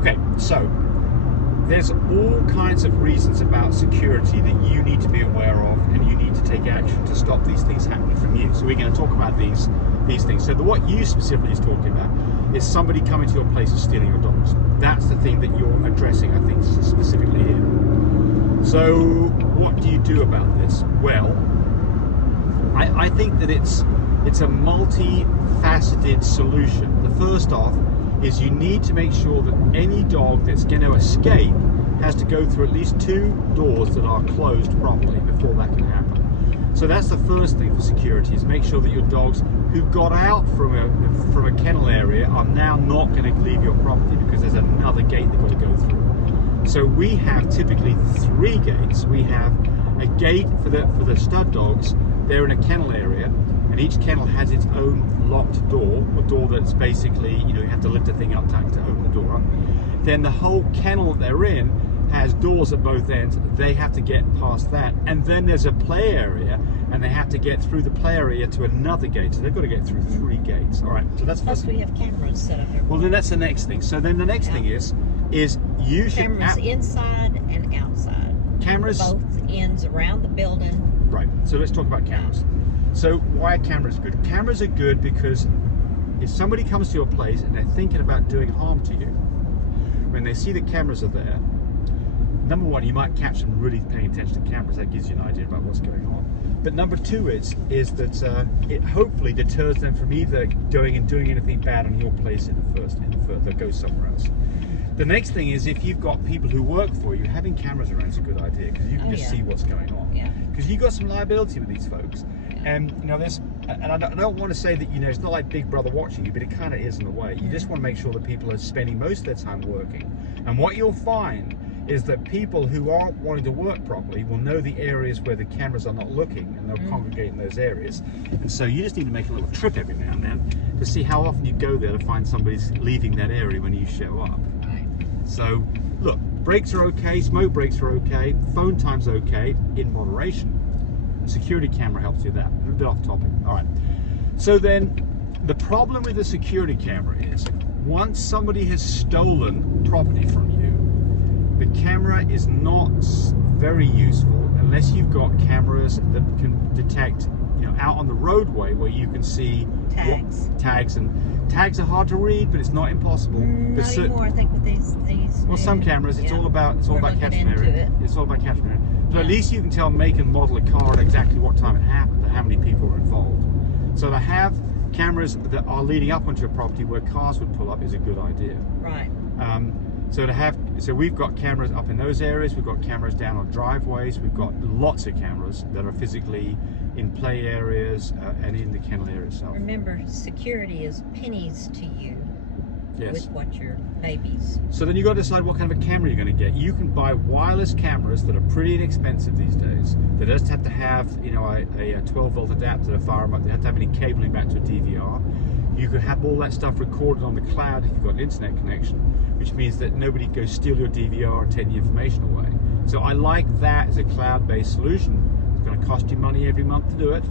Okay, so there's all kinds of reasons about security that you need to be aware of, and you need to take action to stop these things happening from you. So we're going to talk about these things. So what you specifically is talking about is somebody coming to your place and stealing your dogs. That's the thing that you're addressing, I think, specifically here. So what do you do about this? Well, I think that it's a multi-faceted solution. The first off is you need to make sure that any dog that's going to escape has to go through at least 2 doors that are closed properly before that can happen. So that's the first thing for security, is make sure that your dogs who got out from a kennel area are now not going to leave your property because there's another gate they've got to go through. So we have typically 3 gates. We have a gate for the stud dogs. They're in a kennel area, and each kennel has its own locked door, a door that's basically, you have to lift the thing up to open the door up. Then the whole kennel that they're in has doors at both ends. They have to get past that, and then there's a play area, and they have to get through the play area to another gate. So they've got to get through 3 gates. All right. So that's plus we have cameras set up everywhere. Well, then that's the next thing. So then the next thing is you should cameras inside and outside. Cameras both ends around the building. Right. So let's talk about cameras. So why are cameras good? Cameras are good because if somebody comes to your place and they're thinking about doing harm to you, when they see the cameras are there, number one, you might catch them really paying attention to cameras. That gives you an idea about what's going on. But number 2 is that it hopefully deters them from either going and doing anything bad on your place in the first, that goes somewhere else. The next thing is, if you've got people who work for you, having cameras around is a good idea, because you can just see what's going on. Yeah. Because you've got some liability with these folks. And I don't want to say that it's not like Big Brother watching you, but it kind of is in a way. You just want to make sure that people are spending most of their time working. And what you'll find is that people who aren't wanting to work properly will know the areas where the cameras are not looking, and they'll congregate in those areas. And so you just need to make a little trip every now and then to see how often you go there to find somebody's leaving that area when you show up. Right. So look, brakes are okay, smoke brakes are okay, phone time's okay, in moderation. A security camera helps you with that. A little bit off topic. All right. So then the problem with the security camera is, once somebody has stolen property from you, the camera is not very useful unless you've got cameras that can detect, out on the roadway where you can see tags. And tags are hard to read, but it's not impossible. Not anymore, I think, with these. Well, some cameras, it's all about catching area. It's all about catching area. But at least you can tell make and model a car and exactly what time it happened and how many people were involved. So to have cameras that are leading up onto a property where cars would pull up is a good idea. Right. So we've got cameras up in those areas. We've got cameras down on driveways. We've got lots of cameras that are physically in play areas and in the kennel area itself. Remember, security is pennies to you. Yes. With what your babies. So then you've got to decide what kind of a camera you're going to get. You can buy wireless cameras that are pretty inexpensive these days. They just have to have, a 12-volt adapter to fire them up. They have to have any cabling back to a DVR. You could have all that stuff recorded on the cloud if you've got an internet connection, which means that nobody goes steal your DVR and take the information away. So I like that as a cloud-based solution. It's going to cost you money every month to do it,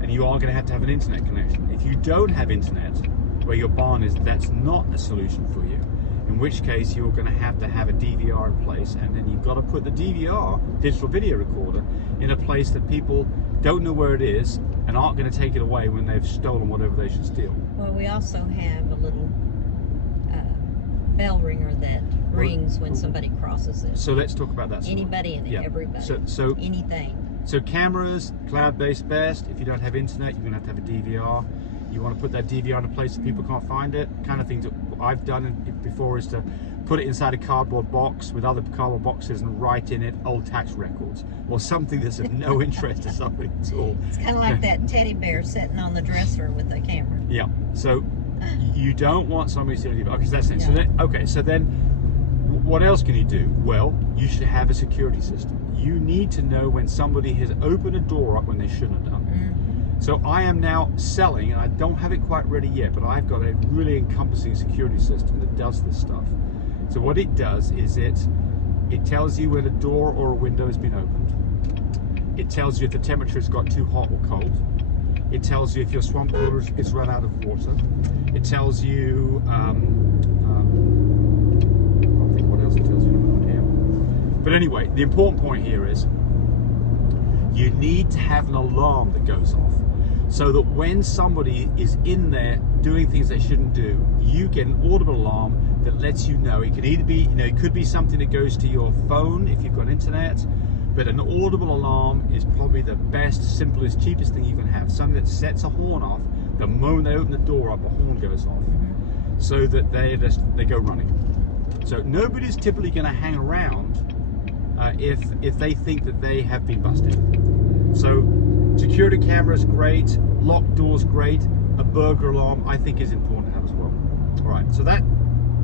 and you are going to have an internet connection. If you don't have internet where your barn is, that's not a solution for you. In which case you're going to have a DVR in place, and then you've got to put the DVR, digital video recorder, in a place that people don't know where it is and aren't going to take it away when they've stolen whatever they should steal. Well, we also have a little bell ringer that rings when somebody crosses it. So let's talk about that. Anybody and everybody. So anything. So cameras, cloud-based best. If you don't have internet, you're going to have a DVR. You want to put that DVR in a place that people can't find it. Kind of things that I've done before is to put it inside a cardboard box with other cardboard boxes and write in it old tax records or something that's of no interest to somebody at all. It's kind of like that teddy bear sitting on the dresser with a camera. Yeah. So you don't want somebody sitting on your box. That's it. So then what else can you do? Well, you should have a security system. You need to know when somebody has opened a door up when they shouldn't have done. So I am now selling, and I don't have it quite ready yet, but I've got a really encompassing security system that does this stuff. So what it does is it tells you when a door or a window has been opened. It tells you if the temperature has got too hot or cold. It tells you if your swamp cooler is run out of water. It tells you But anyway, the important point here is you need to have an alarm that goes off so that when somebody is in there doing things they shouldn't do, you get an audible alarm that lets you know. It could either be, it could be something that goes to your phone if you've got internet, but an audible alarm is probably the best, simplest, cheapest thing you can have. Something that sets a horn off the moment they open the door up, a horn goes off, so that they go running. So nobody's typically going to hang around if they think that they have been busted. So security cameras great, locked doors great, a burglar alarm I think is important to have as well. All right, so that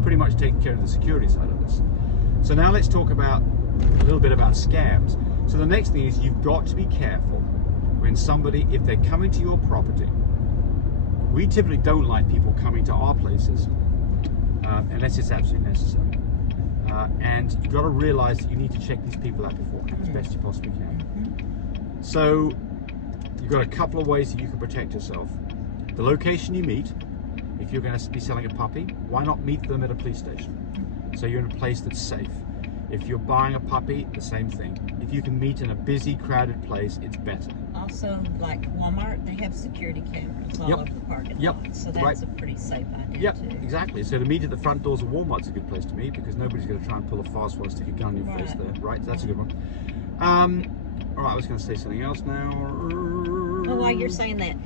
pretty much takes care of the security side of this. So now let's talk about a little bit about scams. So the next thing is you've got to be careful when somebody, if they're coming to your property. We typically don't like people coming to our places unless it's absolutely necessary. And you've got to realize that you need to check these people out beforehand as best you possibly can. So you've got a couple of ways that you can protect yourself. The location you meet. If you're going to be selling a puppy, why not meet them at a police station? So you're in a place that's safe. If you're buying a puppy, the same thing. If you can meet in a busy, crowded place, it's better. Also, like Walmart, they have security cameras all over the parking lot, so that's a pretty safe idea too. Exactly. So to meet at the front doors of Walmart's a good place to meet because nobody's going to try and pull a fast one, stick a gun in your face there, right? That's a good one. All right, I was going to say something else now. Well, while you're saying that,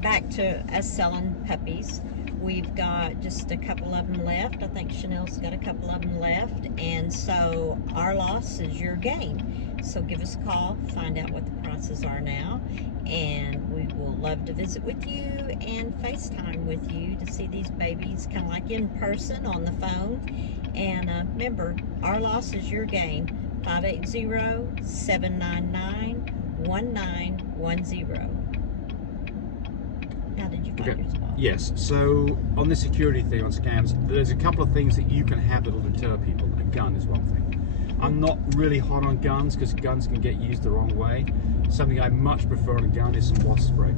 back to us selling puppies, we've got just a couple of them left. I think Chanel's got a couple of them left, and so our loss is your gain. So give us a call, find out what the prices are now, and we will love to visit with you and FaceTime with you to see these babies kind of like in person on the phone. And remember, our loss is your gain. 580-799-1910. How did you find your spot? Yes, so on the security thing on scams, there's a couple of things that you can have that will deter people. A gun is one thing. I'm not really hot on guns because guns can get used the wrong way. Something I much prefer on a gun is some wasp spray.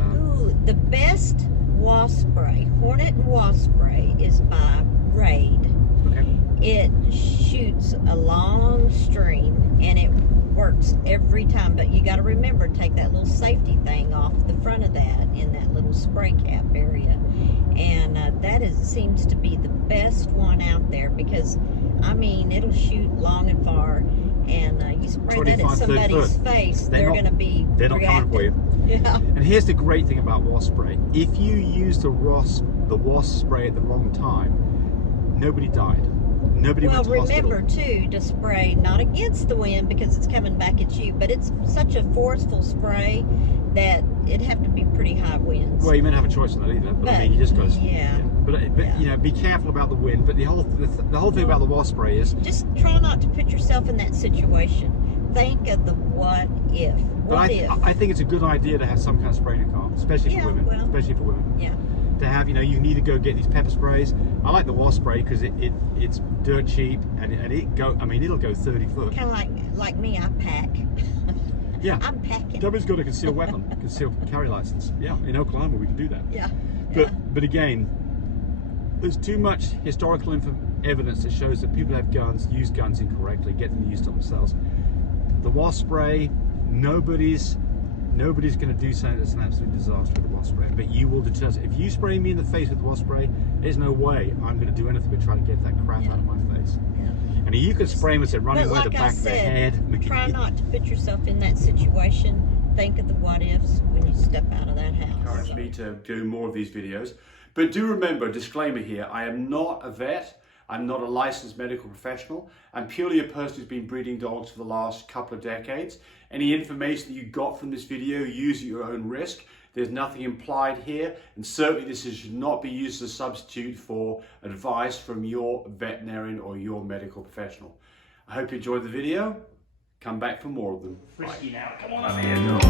Ooh, the best wasp spray, hornet and wasp spray, is by Raid. Okay. It shoots a long stream and it works every time, but you got to remember, take that little safety thing off the front of that in that little spray cap area, and seems to be the best one out there because I mean it'll shoot long and far, and you spray that at somebody's face, they're not coming for you. Yeah. And here's the great thing about wasp spray: if you use the wasp spray at the wrong time, nobody died. Nobody went to hospital. Remember too to spray not against the wind because it's coming back at you, but it's such a forceful spray that it'd have to be pretty high winds. Well, you may not have a choice on that either, but I mean, you just got to. Yeah. But you know, be careful about the wind. But the whole thing about the wasp spray is just try not to put yourself in that situation. Think of the what if. I think it's a good idea to have some kind of spray in your car, especially for women. Especially for women. Yeah. To have, you can either go get these pepper sprays. I like the wasp spray because it's dirt cheap and it'll go 30 foot. Kind of like me, I pack. Yeah. I'm packing. Nobody's got a concealed weapon, concealed carry license. Yeah, in Oklahoma we can do that. Yeah. But again, there's too much historical evidence that shows that people have guns, use guns incorrectly, get them used on themselves. The wasp spray, nobody's going to do something that's an absolute disaster with the wasp spray, but you will deter. If you spray me in the face with the wasp spray, there's no way I'm going to do anything but try to get that crap out of my face. Yeah. And you can spray them and say running away the back of their head. Try not to put yourself in that situation. Think of the what ifs when you step out of that house. Encourage me to do more of these videos, but do remember, disclaimer here: I am not a vet. I'm not a licensed medical professional. I'm purely a person who's been breeding dogs for the last couple of decades. Any information that you got from this video, use at your own risk. There's nothing implied here, and certainly this should not be used as a substitute for advice from your veterinarian or your medical professional. I hope you enjoyed the video. Come back for more of them. Frisky now. Come on up here, dog.